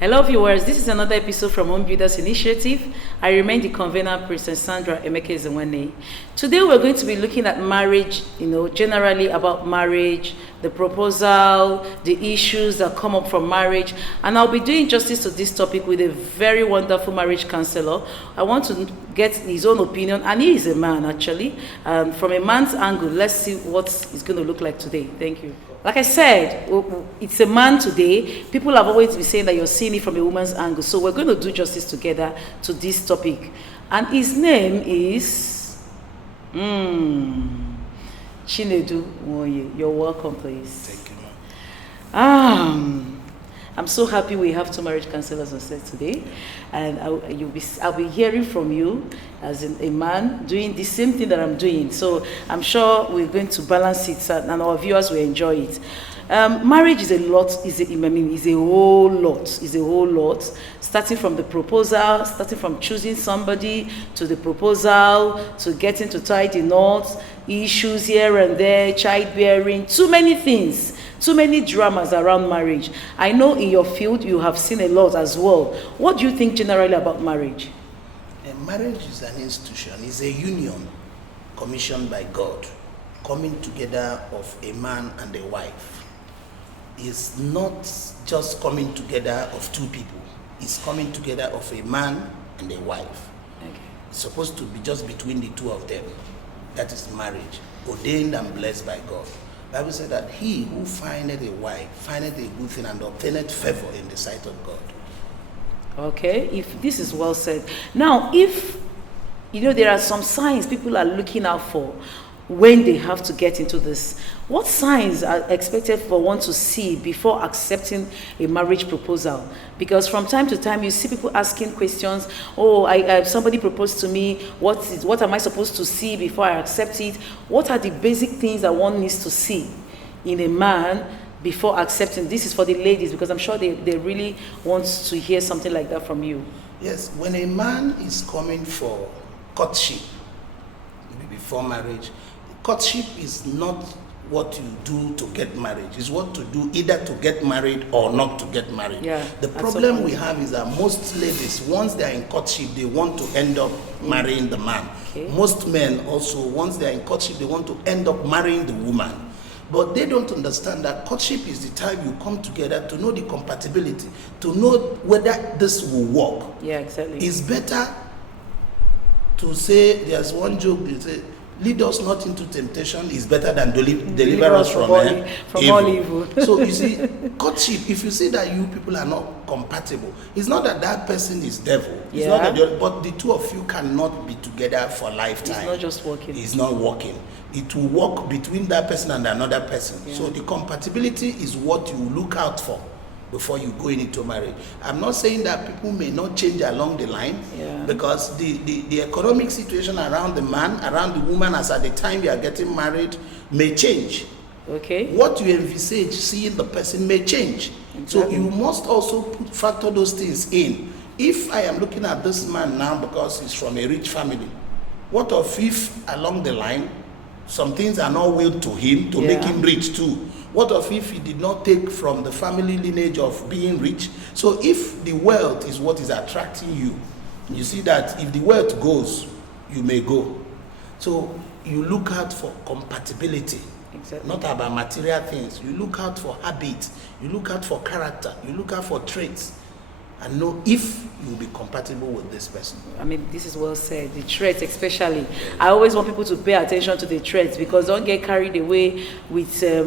Hello viewers, this is another episode from Homebuilders Initiative. I remain the convener, Princess Sandra Emeke Zewane. Today we're going to be looking at marriage, generally about marriage, the proposal, the issues that come up from marriage. And I'll be doing justice to this topic with a very wonderful marriage counselor. I want to get his own opinion, and he is a man actually. From a man's angle, let's see what it's going to look like today. Thank you. Like I said, it's a man today. People have always been saying that you're seeing it from a woman's angle. So we're going to do justice together to this topic. And his name is Chinedu Nwoye. You're welcome, please. Thank you, ma'am. I'm so happy we have two marriage counselors on set today. And I'll be hearing from you as a man doing the same thing that I'm doing. So I'm sure we're going to balance it and our viewers will enjoy it. Marriage is a whole lot. Starting from the proposal, starting from choosing somebody, to the proposal, to getting to tie the knots, issues here and there, childbearing, too many things. Too many dramas around marriage. I know in your field you have seen a lot as well. What do you think generally about marriage? Marriage is an institution, it's a union commissioned by God, coming together of a man and a wife. It's not just coming together of two people, it's coming together of a man and a wife. Okay. It's supposed to be just between the two of them. That is marriage, ordained and blessed by God. The Bible said that he who findeth a wife findeth a good thing and obtaineth favor in the sight of God. Okay, if this is well said. Now, if there are some signs people are looking out for when they have to get into this, what signs are expected for one to see before accepting a marriage proposal? Because from time to time you see people asking questions. Somebody proposed to me. What am I supposed to see before I accept it? What are the basic things that one needs to see in a man before accepting? This is for the ladies, because I'm sure they really want to hear something like that from you. Yes, when a man is coming for courtship before marriage, courtship is not what you do to get married. It's what to do either to get married or not to get married. Yeah, the problem we have is that most ladies, once they're in courtship, they want to end up marrying the man. Okay. Most men also, once they're in courtship, they want to end up marrying the woman. But they don't understand that courtship is the time you come together to know the compatibility, to know whether this will work. Yeah, exactly. It's better to say, there's one joke, they say, lead us not into temptation is better than deliver us from all evil. So you see, courtship, if you see that you people are not compatible, it's not that that person is devil. It's not that but the two of you cannot be together for lifetime. It's not just working. It's not working. It will work between that person and another person. Yeah. So the compatibility is what you look out for before you go into marriage. I'm not saying that people may not change along the line, because the economic situation around the man, around the woman, as at the time you are getting married, may change. Okay. What you envisage seeing the person may change. Exactly. So you must also factor those things in. If I am looking at this man now because he's from a rich family, what if along the line some things are not willed to him to make him rich too? What if he did not take from the family lineage of being rich? So if the wealth is what is attracting you, you see that if the wealth goes, you may go. So you look out for compatibility. Exactly. Not about material things. You look out for habits, you look out for character, you look out for traits, and know if you will be compatible with this person. I mean, this is well said. The traits, especially. I always want people to pay attention to the traits, because don't get carried away with the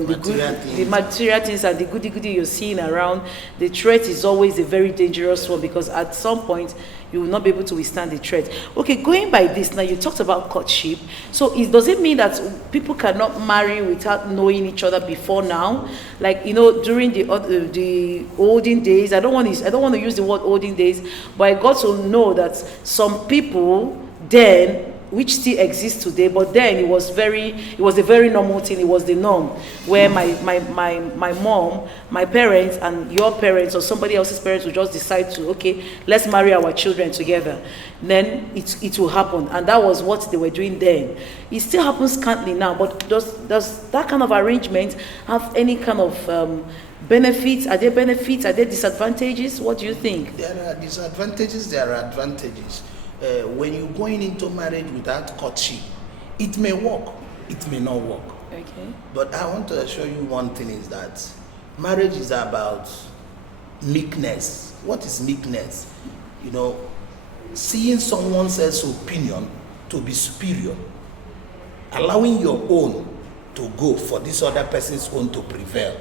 material things and the goody you're seeing around. The trait is always a very dangerous one, because at some point you will not be able to withstand the threat. Okay, going by this, now you talked about courtship. So does it mean that people cannot marry without knowing each other before now? Like, during the olden days, I don't want to use the word olden days, but I got to know that some people then, which still exists today, but then it was a very normal thing. It was the norm, where my mom, my parents, and your parents or somebody else's parents would just decide to, okay, let's marry our children together. Then it will happen, and that was what they were doing then. It still happens currently now, but does that kind of arrangement have any kind of benefits? Are there benefits? Are there disadvantages? What do you think? There are disadvantages, there are advantages. When you're going into marriage without courtship, it may work, it may not work. Okay. But I want to assure you one thing is that marriage is about meekness. What is meekness? You know, seeing someone else's opinion to be superior, allowing your own to go for this other person's own to prevail,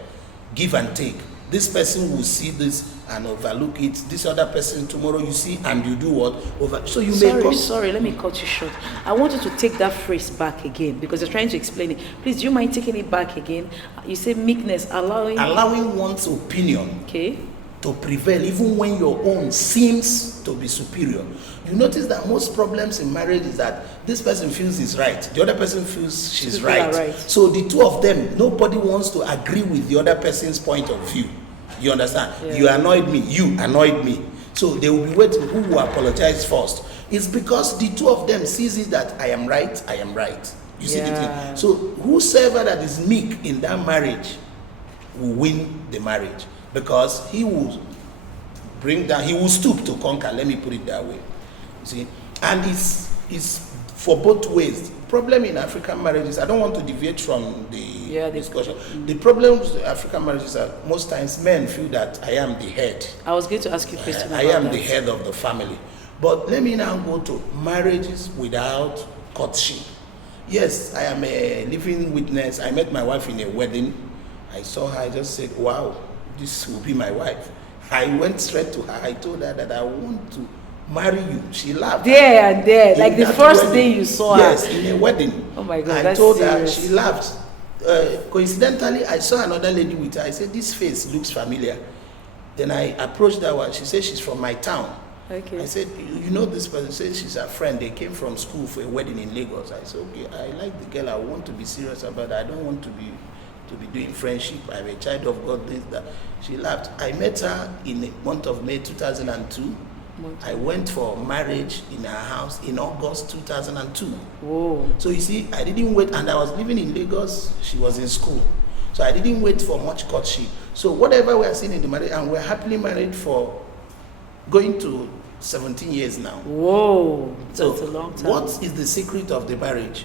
give and take. This person will see this and overlook it. This other person tomorrow you see and you do what? So you may come. Sorry, let me cut you short. I want you to take that phrase back again because you're trying to explain it. Please, do you mind taking it back again? You say meekness, allowing one's opinion okay. to prevail even when your own seems to be superior. You notice that most problems in marriage is that this person feels he's right, the other person feels she's right. So the two of them, nobody wants to agree with the other person's point of view. You understand? Yeah. You annoyed me, you annoyed me. So they will be waiting who will apologize first. It's because the two of them sees it that I am right, I am right. You see the thing? So whosoever that is meek in that marriage will win the marriage, because he will bring down, he will stoop to conquer, let me put it that way. You see? And it's for both ways. The problem in African marriages, I don't want to deviate from the discussion. The problem with African marriages are most times men feel that I am the head. I was going to ask you a question about I am the head of the family. But let me now go to marriages without courtship. Yes, I am a living witness. I met my wife in a wedding. I saw her, I just said, wow, this will be my wife. I went straight to her. I told her that I want to marry you. She laughed. There and there, like the first day you saw her. Yes, in a wedding. Oh my God, I told her, she laughed. Coincidentally, I saw another lady with her. I said, this face looks familiar. Then I approached that one. She said, she's from my town. Okay. I said, you know this person? She said, she's a friend. They came from school for a wedding in Lagos. I said, okay, I like the girl. I want to be serious about it. I don't want to be doing friendship. I'm a child of God, this, that. She laughed. I met her in the month of May 2002. I went for marriage in her house in August 2002. Whoa. So you see, I didn't wait, and I was living in Lagos. She was in school. So I didn't wait for much courtship. So whatever we are seeing in the marriage, and we're happily married for going to 17 years now. Whoa, so that's a long time. What is the secret of the marriage?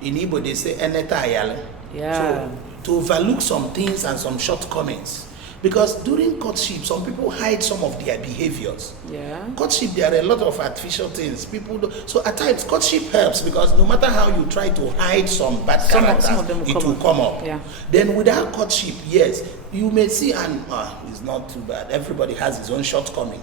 In Igbo, they say, Eneta Ayala. Yeah. So to overlook some things and some shortcomings. Because during courtship, some people hide some of their behaviors. Yeah. Courtship, there are a lot of artificial things. People do. So at times, courtship helps because no matter how you try to hide some bad characters, it will come up. Yeah. Then without courtship, yes, you may see, and it's not too bad. Everybody has his own shortcoming.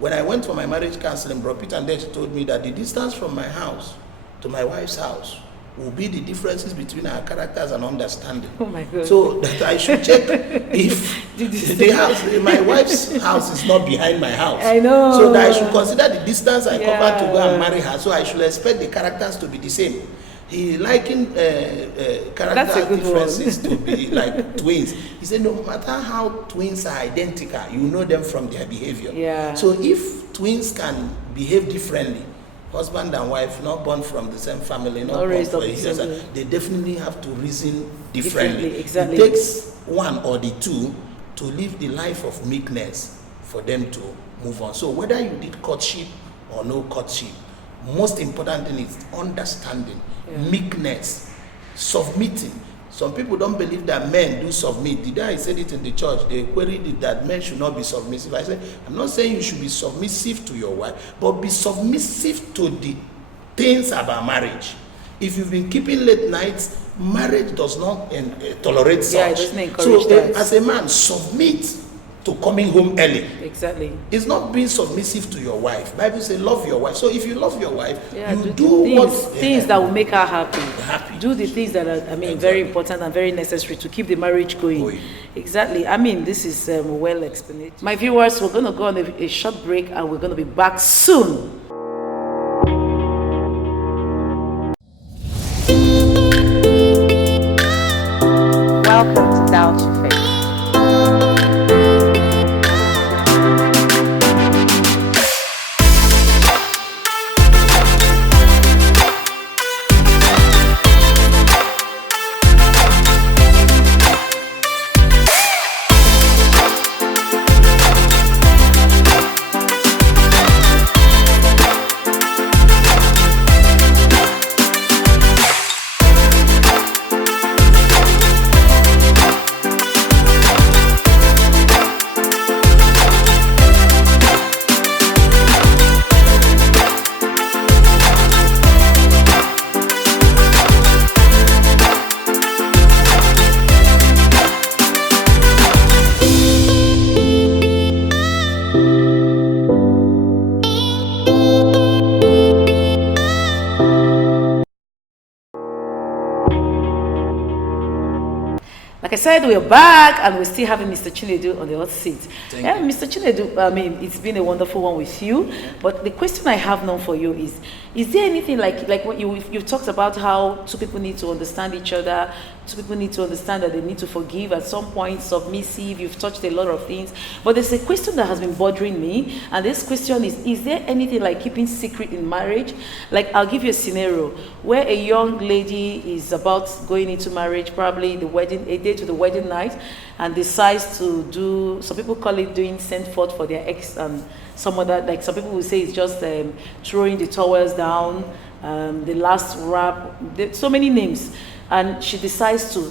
When I went for my marriage counseling, Bro Peter and she told me that the distance from my house to my wife's house will be the differences between our characters and understanding. Oh my God. So that I should check if the house, my wife's house is not behind my house. I know. So that I should consider the distance I covered to go and marry her. So I should expect the characters to be the same. He likened character differences to be like twins. He said no matter how twins are identical, you know them from their behavior. Yeah. So if twins can behave differently, husband and wife, not born from the same family, not born from they definitely have to reason differently. Exactly. It takes one or the two to live the life of meekness for them to move on. So whether you did courtship or no courtship, most important thing is understanding, meekness, submitting. Some people don't believe that men do submit. The day I said it in the church, they queried it that men should not be submissive. I said, I'm not saying you should be submissive to your wife, but be submissive to the things about marriage. If you've been keeping late nights, marriage does not tolerate such. Yeah, it doesn't encourage that. As a man, submit to coming home early. Exactly. It's not being submissive to your wife. Bible says love your wife. So if you love your wife, you do things that will make her happy. Happy. Do the things that are, very important and very necessary to keep the marriage going. Exactly. This is well explained. My viewers, we're going to go on a short break and we're going to be back soon. Welcome to Doubt Your Faith. Like I said, we're back and we're still having Mr. Chinedu on the hot seat. Mr. Chinedu, I mean, it's been a wonderful one with you. But the question I have now for you is there anything like what you've talked about how two people need to understand each other, two people need to understand that they need to forgive at some point, submissive, you've touched a lot of things. But there's a question that has been bothering me, and this question is there anything like keeping secret in marriage? Like, I'll give you a scenario where a young lady is about going into marriage, probably a day to the wedding night, and decides to do, some people call it doing send forth for their ex, and some other, like some people will say it's just throwing the towels down, the last wrap, so many names. And she decides to,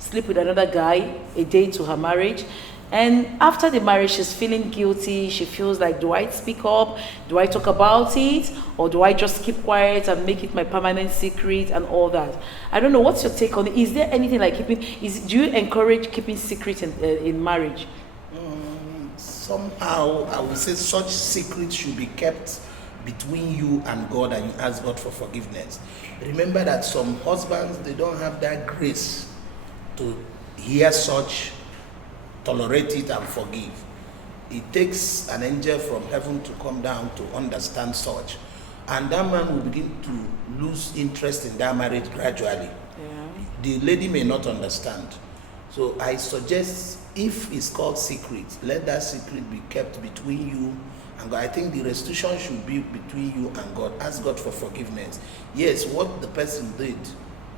sleep with another guy a day to her marriage. And after the marriage, she's feeling guilty. She feels like, do I speak up? Do I talk about it? Or do I just keep quiet and make it my permanent secret and all that? I don't know. What's your take on it? Is there anything like keeping, do you encourage keeping secrets in marriage? Somehow, I would say such secrets should be kept between you and God, and you ask God for forgiveness. Remember that some husbands, they don't have that grace to hear such, tolerate it and forgive. It takes an angel from heaven to come down to understand such, and that man will begin to lose interest in that marriage gradually. The lady may not understand. So I suggest, if it's called secret, let that secret be kept between you and God. I think the restitution should be between you and God. Ask God for forgiveness. Yes, what the person did,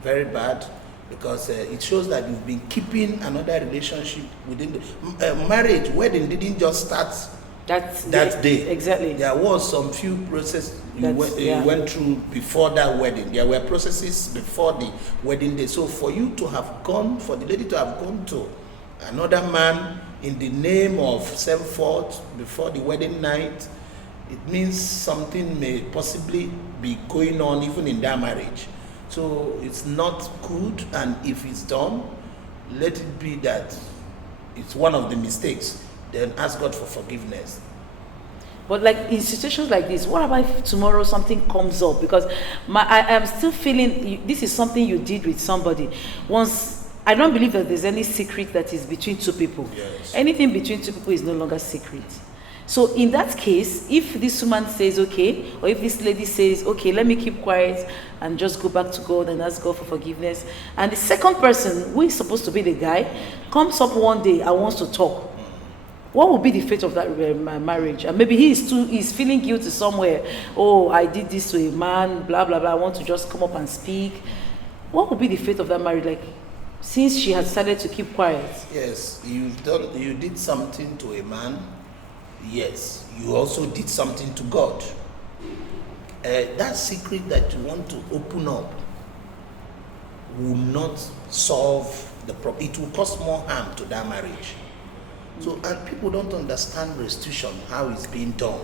very bad, because it shows that you've been keeping another relationship within the marriage. Wedding didn't just start that day. Exactly. There was some few processes you went through before that wedding. There were processes before the wedding day. So for you to have gone, for the lady to have gone to another man in the name of send forth before the wedding night, it means something may possibly be going on even in that marriage. So it's not good, and if it's done, let it be that it's one of the mistakes. Then ask God for forgiveness. But like in situations like this, what about if tomorrow something comes up? Because I am still feeling this is something you did with somebody. Once, I don't believe that there's any secret that is between two people. Yes. Anything between two people is no longer secret. So in that case, if this woman says okay, or if this lady says okay, let me keep quiet and just go back to God and ask God for forgiveness, and the second person, who is supposed to be the guy, comes up one day and wants to talk, what will be the fate of that marriage? And maybe he's feeling guilty somewhere. Oh, I did this to a man, blah blah blah. I want to just come up and speak. What will be the fate of that marriage? Like, since she has decided to keep quiet. Yes, you did something to a man. Yes, you also did something to God. That secret that you want to open up will not solve the problem. It will cause more harm to that marriage. So, and people don't understand restitution, how it's being done.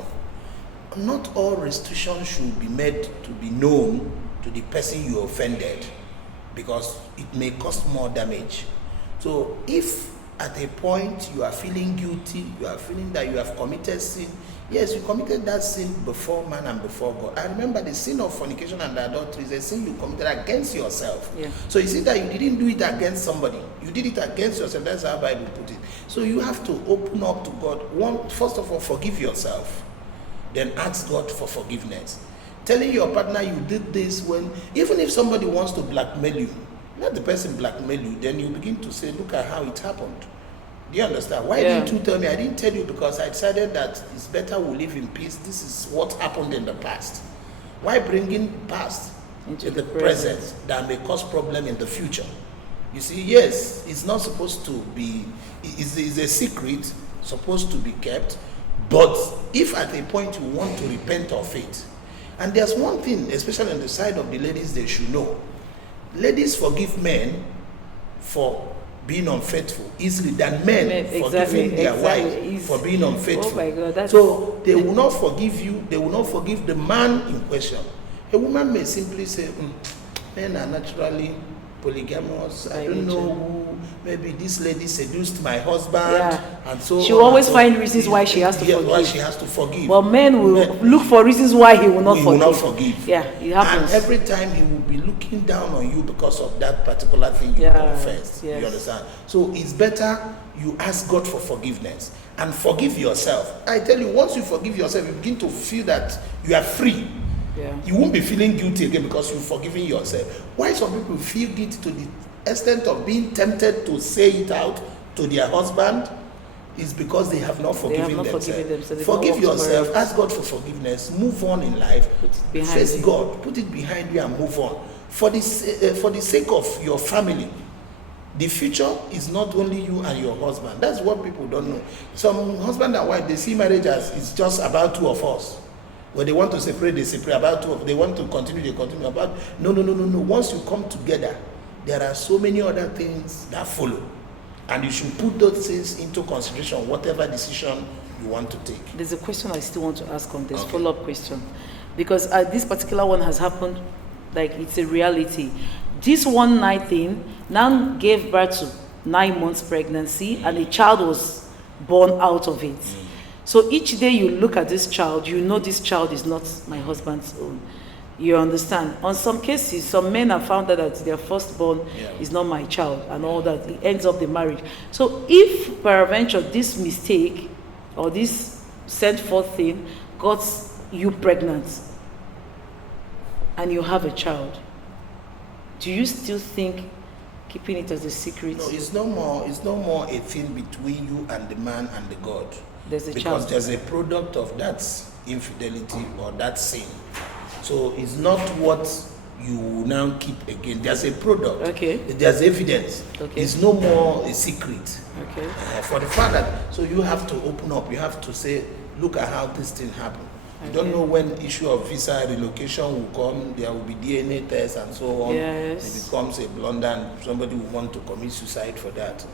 Not all restitution should be made to be known to the person you offended, because it may cause more damage. So if at a point you are feeling guilty, you are feeling that you have committed sin, yes, you committed that sin before man and before God. I remember the sin of fornication and adultery is a sin you committed against yourself. Yeah. So you see that you didn't do it against somebody, you did it against yourself. That's how the Bible put it. So you have to open up to God. One, first of all, forgive yourself, then ask God for forgiveness. Telling your partner you did this, when even if somebody wants to blackmail you, let the person blackmail you, then you begin to say, look at how it happened. Do you understand? Why didn't you tell me? I didn't tell you because I decided that it's better we live in peace. This is what happened in the past. Why bringing past into the present that may cause problem in the future? You see, yes, it's not supposed to be, it's a secret supposed to be kept, but if at a point you want to repent of it, and there's one thing, especially on the side of the ladies, they should know. Ladies forgive men for being unfaithful easily than men forgiving their wives for being unfaithful. Oh my God, so they will not forgive you, they will not forgive the man in question. A woman may simply say, men are naturally polygamous. I don't know who, maybe this lady seduced my husband, and so she will always find reasons why she has to forgive. Why she has to forgive. Well, men will look for reasons why he will not forgive. Will not forgive. Yeah, it happens. And every time he will be looking down on you because of that particular thing you confessed. You understand? So it's better you ask God for forgiveness and forgive yourself. I tell you, once you forgive yourself, you begin to feel that you are free. You won't be feeling guilty again because you've forgiven yourself. Why some people feel guilty to the extent of being tempted to say it out to their husband is because they have not forgiven themselves. Forgive yourself, ask God for forgiveness, move on in life, face God, put it behind you and move on. For the sake of your family, the future is not only you and your husband. That's what people don't know. Some husband and wife, they see marriage as it's just about two of us. When they want to separate, they separate. About two. They want to continue, they continue. About no. Once you come together, there are so many other things that follow, and you should put those things into consideration, whatever decision you want to take. There's a question I still want to ask on this follow-up question, because this particular one has happened, like it's a reality. This one night thing now gave birth to 9 months pregnancy, and a child was born out of it. So each day you look at this child, you know this child is not my husband's own. You understand? On some cases, some men have found out that their firstborn is not my child and all that. It ends up the marriage. So if peradventure this mistake or this sent forth thing got you pregnant and you have a child, do you still think keeping it as a secret? No, it's no more a thing between you and the man and the God. Because there's a product of that infidelity or that sin. So it's not what you now keep again. There's a product. There's evidence. It's no more a secret. For the fact that, so you have to open up. You have to say, look at how this thing happened. You don't know when issue of visa relocation will come. There will be DNA tests and so on. It becomes a blunder and somebody will want to commit suicide for that.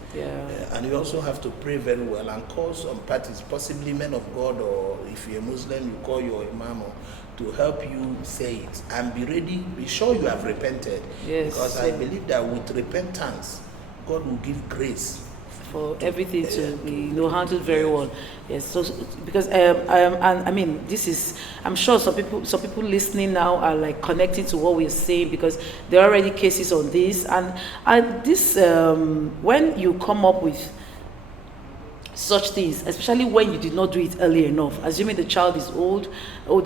And you also have to pray very well and call some parties, possibly men of God, or if you're a Muslim, you call your imam to help you say it. And be ready, be sure you have repented. Because I believe that with repentance, God will give grace for everything to be handled very well. Yes, so because I mean, this is, I'm sure some people listening now are like connecting to what we're saying, because there are already cases on this, and this when you come up with such things, especially when you did not do it early enough, assuming the child is old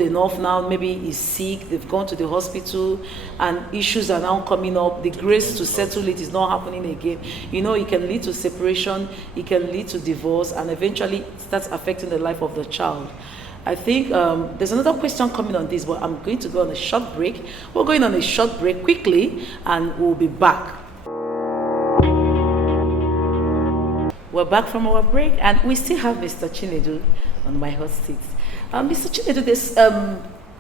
enough now, maybe he's sick, they've gone to the hospital and issues are now coming up, the grace to settle it is not happening again. It can lead to separation, it can lead to divorce, and eventually it starts affecting the life of the child. I think there's another question coming on this, but I'm going to go on a short break. We're going on a short break quickly and we'll be back. We're back from our break, and we still have Mr. Chinedu on my hot seat. Mr. Chinedu, this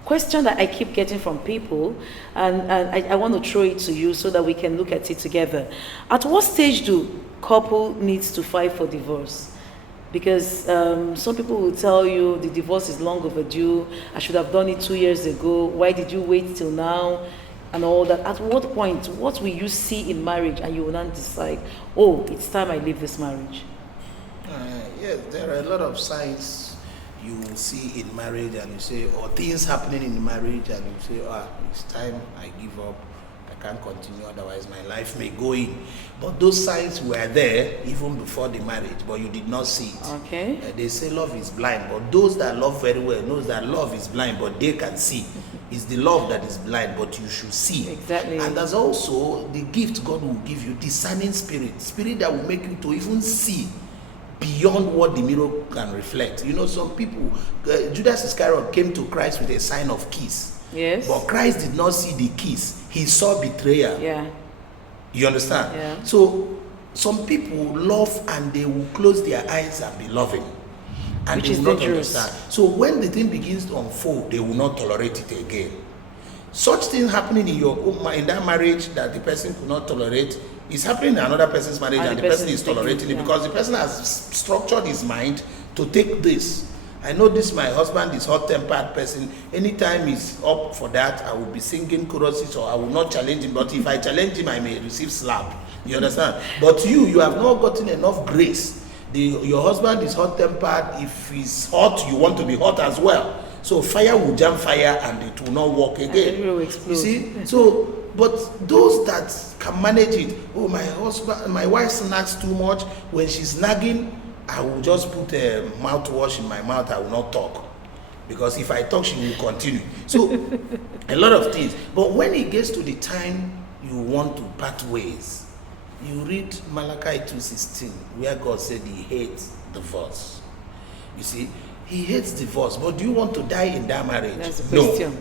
question that I keep getting from people, and I want to throw it to you so that we can look at it together. At what stage do couple needs to file for divorce? Because some people will tell you the divorce is long overdue, I should have done it 2 years ago, why did you wait till now? And all that. At what point, what will you see in marriage and you will not decide, oh, it's time I leave this marriage? Yes, there are a lot of signs you will see in marriage, and you say, or things happening in marriage, and you say, it's time I give up, I can't continue, otherwise my life may go in. But those signs were there even before the marriage, but you did not see it. They say love is blind, but those that love very well knows that love is blind, but they can see. It's the love that is blind, but you should see. Exactly. And there's also the gift God will give you, discerning spirit that will make you to even see beyond what the mirror can reflect. You know, some people, Judas Iscariot came to Christ with a sign of kiss. Yes. But Christ did not see the kiss. He saw betrayal. Yeah. You understand? Yeah. So some people love and they will close their eyes and be loving. And Which they is will not dangerous. understand. So when the thing begins to unfold, they will not tolerate it again. Such things happening in that marriage that the person could not tolerate is happening in another person's marriage and the person is tolerating it because the person has structured his mind to take this. I know this, my husband is hot-tempered person. Anytime he's up for that, I will be singing choruses or I will not challenge him. But if I challenge him, I may receive slap. You understand? But you have not gotten enough grace. Your husband is hot-tempered. If he's hot, you want to be hot as well. So fire will jam fire and it will not work again. And it will explode. You see? So, but those that can manage it, oh, my wife snacks too much. When she's nagging, I will just put a mouthwash in my mouth. I will not talk. Because if I talk, she will continue. So, a lot of things. But when it gets to the time you want to part ways, you read Malachi 2:16, where God said he hates divorce. You see, he hates divorce. But do you want to die in that marriage? That's the question. No.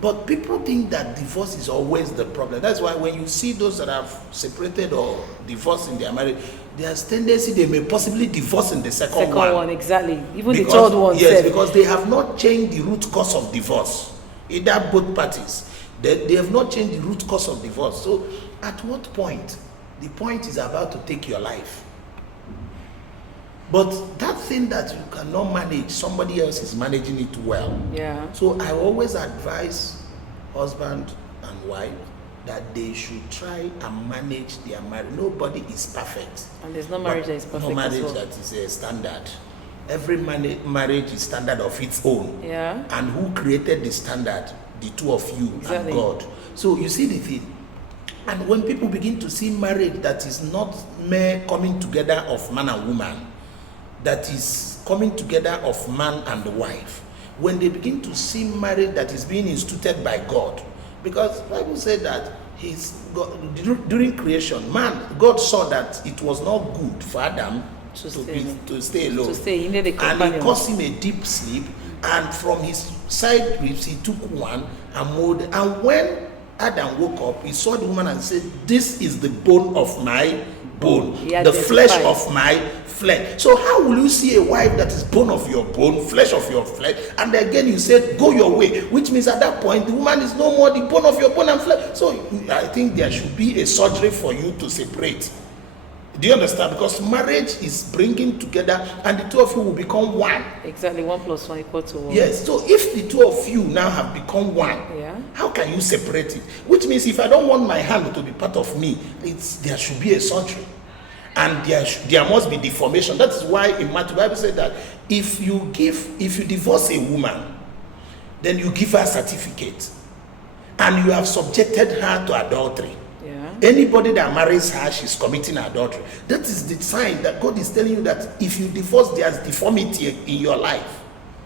But people think that divorce is always the problem. That's why when you see those that have separated or divorced in their marriage, there's tendency they may possibly divorce in the second one. Exactly. Even Because, the third one. Yes, because they have not changed the root cause of divorce. Either both parties. They have not changed the root cause of divorce. So at what point? The point is about to take your life. But that thing that you cannot manage, somebody else is managing it well. Yeah. So I always advise husband and wife that they should try and manage their marriage. Nobody is perfect. And there's no marriage that is perfect. No marriage as well. that is a standard. Every marriage is standard of its own. Yeah. And who created the standard? The two of you Exactly. and God. So you see the thing. And when people begin to see marriage that is not mere coming together of man and woman, that is coming together of man and wife, when they begin to see marriage that is being instituted by God, because the Bible said that during creation, God saw that it was not good for Adam to stay alone. To stay, he needed a companion. And he caused him a deep sleep, and from his side ribs he took one and molded. And when Adam woke up, he saw the woman and said, "This is the bone of my bone, the flesh of my flesh." So how will you see a wife that is bone of your bone, flesh of your flesh, and again you said, "Go your way," which means at that point the woman is no more the bone of your bone and flesh. So I think there should be a surgery for you to separate. Do you understand? Because marriage is bringing together, and the two of you will become one. Exactly, 1 + 1 = 1. Yes. So if the two of you now have become one, how can you separate it? Which means if I don't want my hand to be part of me, there should be a surgery, and there must be deformation. That is why in Matthew, the Bible said that if you divorce a woman, then you give her a certificate, and you have subjected her to adultery. Anybody that marries her, she's committing adultery. That is the sign that God is telling you that if you divorce, there's deformity in your life.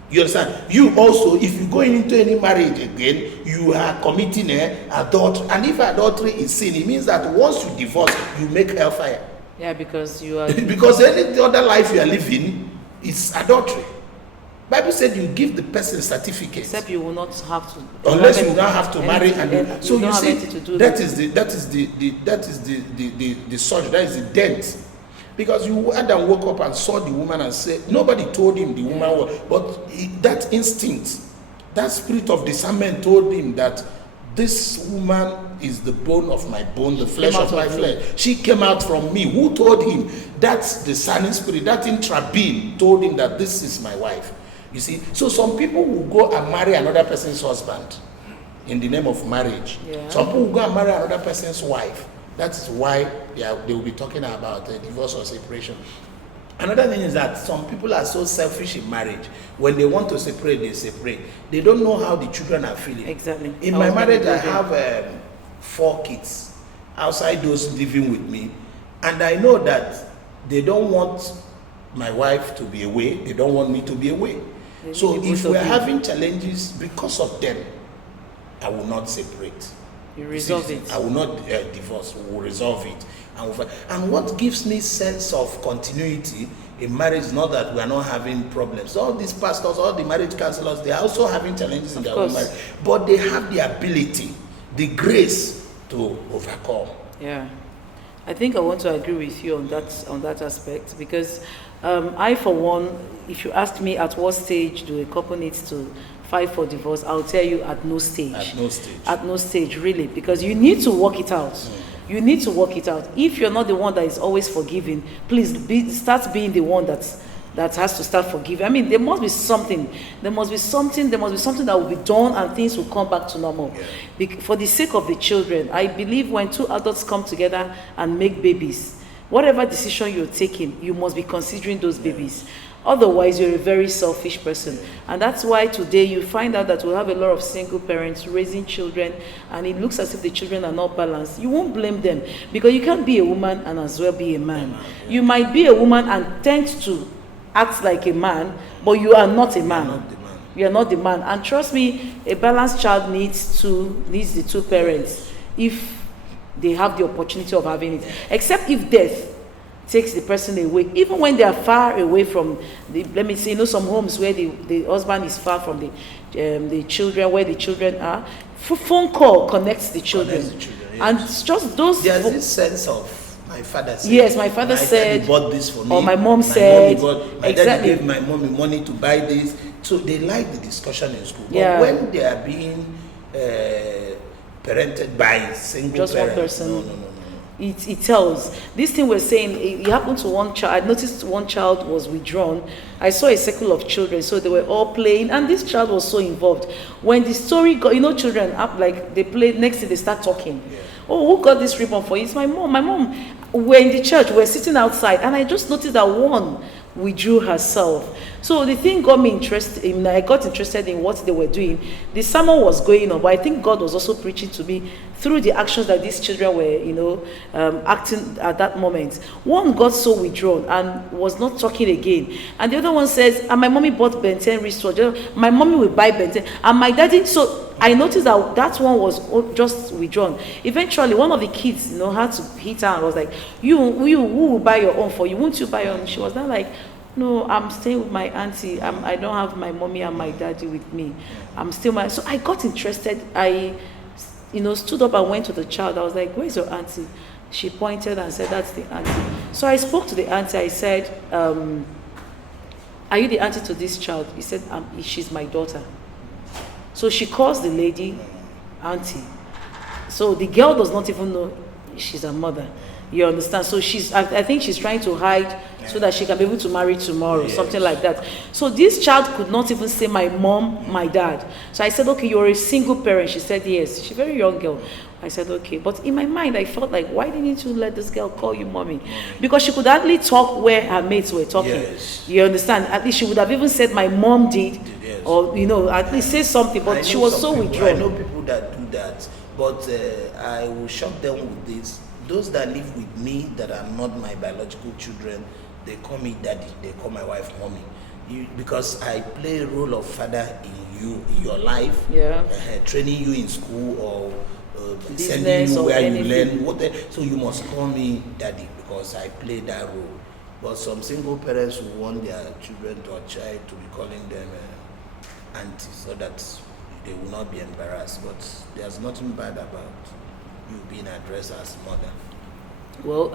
You understand? You also, if you go into any marriage again, you are committing adultery. And if adultery is sin, it means that once you divorce, you make hellfire. Yeah, because you are... because any other life you are living is adultery. Bible said you give the person a certificate. Except you will not have to. Unless you don't have to marry and so you see that is the surgery, that is the dent. Because Adam woke up and saw the woman and said, nobody told him the woman was, but that instinct, that spirit of discernment told him that this woman is the bone of my bone, the flesh of my flesh. She came out from me. Who told him? That's the discerning spirit, that intra-being told him that this is my wife. You see, so some people will go and marry another person's husband in the name of marriage. Some people will go and marry another person's wife. That is why they will be talking about divorce or separation. Another thing is that some people are so selfish in marriage. When they want to separate, they separate. They don't know how the children are feeling. Exactly. In my marriage, I have 4 kids outside those living with me, and I know that they don't want my wife to be away. They don't want me to be away. So if we're having challenges because of them, I will not separate. You resolve it. I will not divorce. We will resolve it. And what gives me sense of continuity in marriage is not that we are not having problems. All these pastors, all the marriage counselors, they are also having challenges in their own marriage. But they have the ability, the grace to overcome. Yeah. I think I want to agree with you on that aspect, because I, for one, if you ask me at what stage do a couple needs to file for divorce, I'll tell you at no stage. At no stage. At no stage, really, because you need to work it out. You need to work it out. If you're not the one that is always forgiving, please start being the one that has to start forgiving. I mean, there must be something. There must be something that will be done, and things will come back to normal. Yeah. For the sake of the children, I believe when two adults come together and make babies, whatever decision you're taking, you must be considering those babies. Otherwise, you're a very selfish person. And that's why today you find out that we have a lot of single parents raising children, and it looks as if the children are not balanced. You won't blame them, because you can't be a woman and as well be a man. You might be a woman and tend to act like a man, but you are not a man. You are not the man. And trust me, a balanced child needs the two parents if they have the opportunity of having it. Except if death takes the person away, even when they are far away from let me say, some homes where the husband is far from the children, where the children are, phone call connects the children. Yes. And it's just those. There's this sense of, my father said. Yes, my father said. He bought this for me. Or my mom said. My dad gave my mommy money to buy this. So they like the discussion in school. But when they are being parented by single just parents, one person. No. It tells. This thing we're saying, it happened to one child. I noticed one child was withdrawn. I saw a circle of children, so they were all playing, and this child was so involved. When the story got, children up, like they play, next thing they start talking. Yeah. Oh, who got this ribbon for you? It's my mom. My mom. We're in the church, we're sitting outside, and I just noticed that one withdrew herself. So the thing got me interested. I got interested in what they were doing. The sermon was going on, but I think God was also preaching to me through the actions that these children were, acting at that moment. One got so withdrawn and was not talking again, and the other one says, "And my mommy bought Ben 10 wristwatch. My mommy will buy Ben 10, and my daddy." So I noticed that one was just withdrawn. Eventually, one of the kids, had to hit her and was like, "You, who will buy your own for you? Won't you buy your own?" She was not like, "No, I'm staying with my auntie. I don't have my mommy and my daddy with me. I'm still my." So I got interested. I, stood up and went to the child. I was like, "Where's your auntie?" She pointed and said, "That's the auntie." So I spoke to the auntie. I said, "Are you the auntie to this child?" He said, "She's my daughter." So she calls the lady auntie. So the girl does not even know she's her mother. You understand? So I think she's trying to hide so that she can be able to marry tomorrow, something like that. So this child could not even say my mom, my dad. So I said, "Okay, you're a single parent." She said, "Yes." She's a very young girl. I said, "Okay." But in my mind, I felt like, why didn't you let this girl call you mommy? Because she could hardly talk where her mates were talking. Yes. You understand? At least she would have even said my mom did. Yes. Or, at least say something. But she was so withdrawn. I know people that do that. But I will shock them with this. Those that live with me that are not my biological children, they call me daddy. They call my wife mommy. Because I play a role of father in your life. Yeah. Training you in school or sending you where you learn. So you must call me daddy because I play that role. But some single parents who want their children or child to be calling them auntie so that they will not be embarrassed. But there's nothing bad about you being addressed as mother. Well,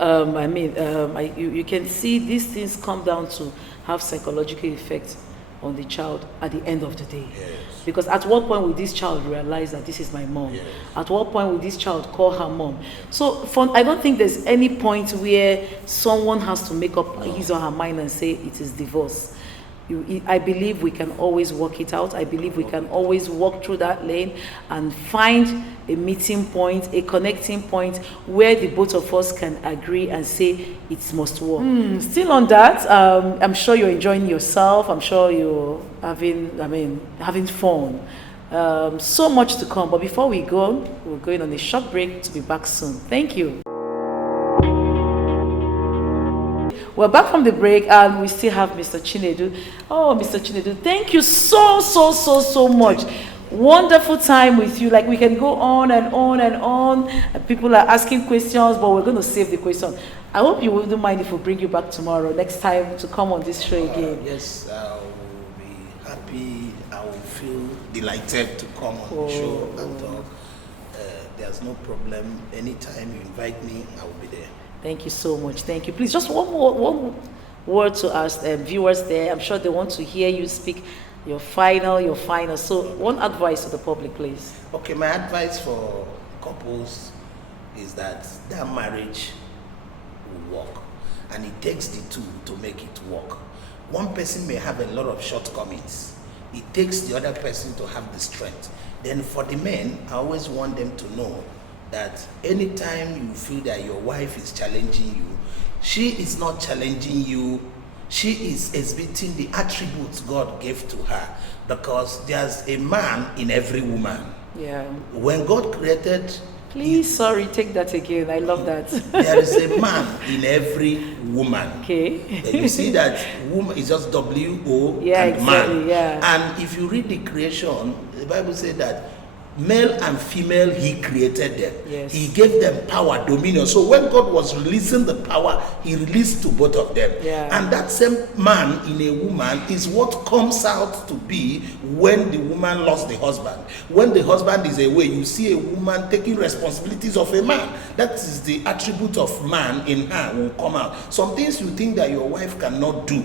you can see these things come down to have psychological effects on the child at the end of the day. Yes. Because at what point will this child realize that this is my mom? Yes. At what point will this child call her mom? So I don't think there's any point where someone has to make up his or her mind and say it is divorce. I believe we can always work it out. I believe we can always walk through that lane and find a meeting point, a connecting point where the both of us can agree and say it must work. Still on that, I'm sure you're enjoying yourself. I'm sure you're having fun. So much to come. But before we go, we're going on a short break to be back soon. Thank you. We're back from the break and we still have Mr. Chinedu. Oh, Mr. Chinedu, thank you so much. Wonderful time with you. Like we can go on and on and on. And people are asking questions, but we're going to save the question. I hope you wouldn't mind if we bring you back tomorrow, next time, to come on this show again. Yes, I will be happy. I will feel delighted to come on the show and talk. There's no problem. Anytime you invite me, I will be there. Thank you so much. Thank you. Please, just one word to our viewers there. I'm sure they want to hear you speak your final. So, one advice to the public, please. Okay, my advice for couples is that marriage will work, and it takes the two to make it work. One person may have a lot of shortcomings. It takes the other person to have the strength. Then for the men, I always want them to know that anytime you feel that your wife is challenging you, she is not challenging you. She is exhibiting the attributes God gave to her, because there's a man in every woman. Yeah. When God created... Please, sorry, take that again. I love that. There is a man in every woman. Okay. You see that woman is just W-O yeah, and exactly, man. Yeah. And if you read the creation, the Bible said that male and female, he created them. Yes. He gave them power, dominion. So when God was releasing the power, he released to both of them. Yeah. And that same man in a woman is what comes out to be when the woman lost the husband. When the husband is away, you see a woman taking responsibilities of a man. That is the attribute of man in her will come out. Some things you think that your wife cannot do,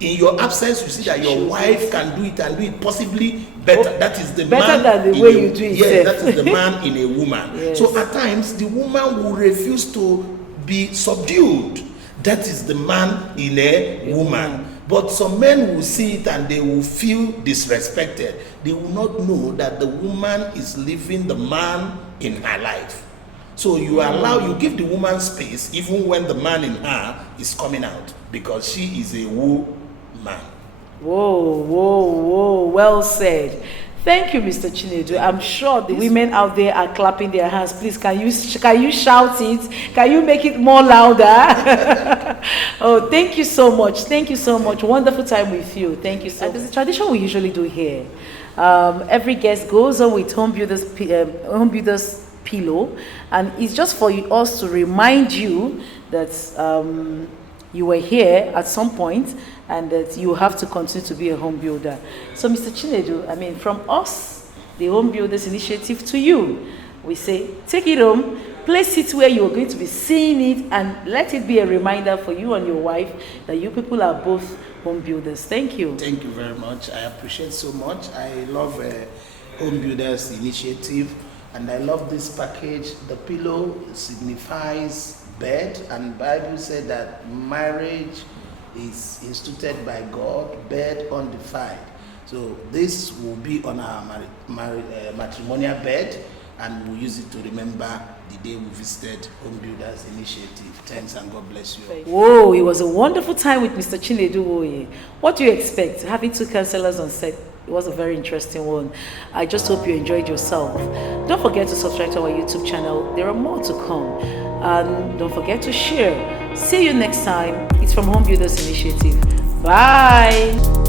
in your absence, you see that your wife can do it and do it possibly better. That is the better man than the way you do it. Yes, that is the man in a woman. Yes. So at times, the woman will refuse to be subdued. That is the man in a woman. But some men will see it and they will feel disrespected. They will not know that the woman is living the man in her life. So you give the woman space even when the man in her is coming out, because she is a woman. Whoa. Well said. Thank you, Mr. Chinedu. I'm sure the women out there are clapping their hands. Please, can you shout it? Can you make it more louder? Oh, thank you so much. Thank you so much. Wonderful time with you. Thank you so much. There's a tradition we usually do here. Every guest goes on with Homebuilders pillow, and it's just for us to remind you that you were here at some point and that you have to continue to be a home builder. So, Mr. Chinedu, from us, the Home Builders Initiative, to you, we say, take it home, place it where you're going to be seeing it, and let it be a reminder for you and your wife that you people are both home builders. Thank you. Thank you very much. I appreciate so much. I love Home Builders Initiative, and I love this package. The pillow signifies bed, and Bible said that marriage is instituted by God, bed undefiled. So this will be on our matrimonial bed, and we'll use it to remember the day we visited Home Builders Initiative. Thanks, and God bless you. Whoa, it was a wonderful time with Mr. Chinedu. What do you expect? Having two counselors on set, it was a very interesting one. I just hope you enjoyed yourself. Don't forget to subscribe to our YouTube channel. There are more to come. And don't forget to share. See you next time. It's from Home Builders Initiative. Bye.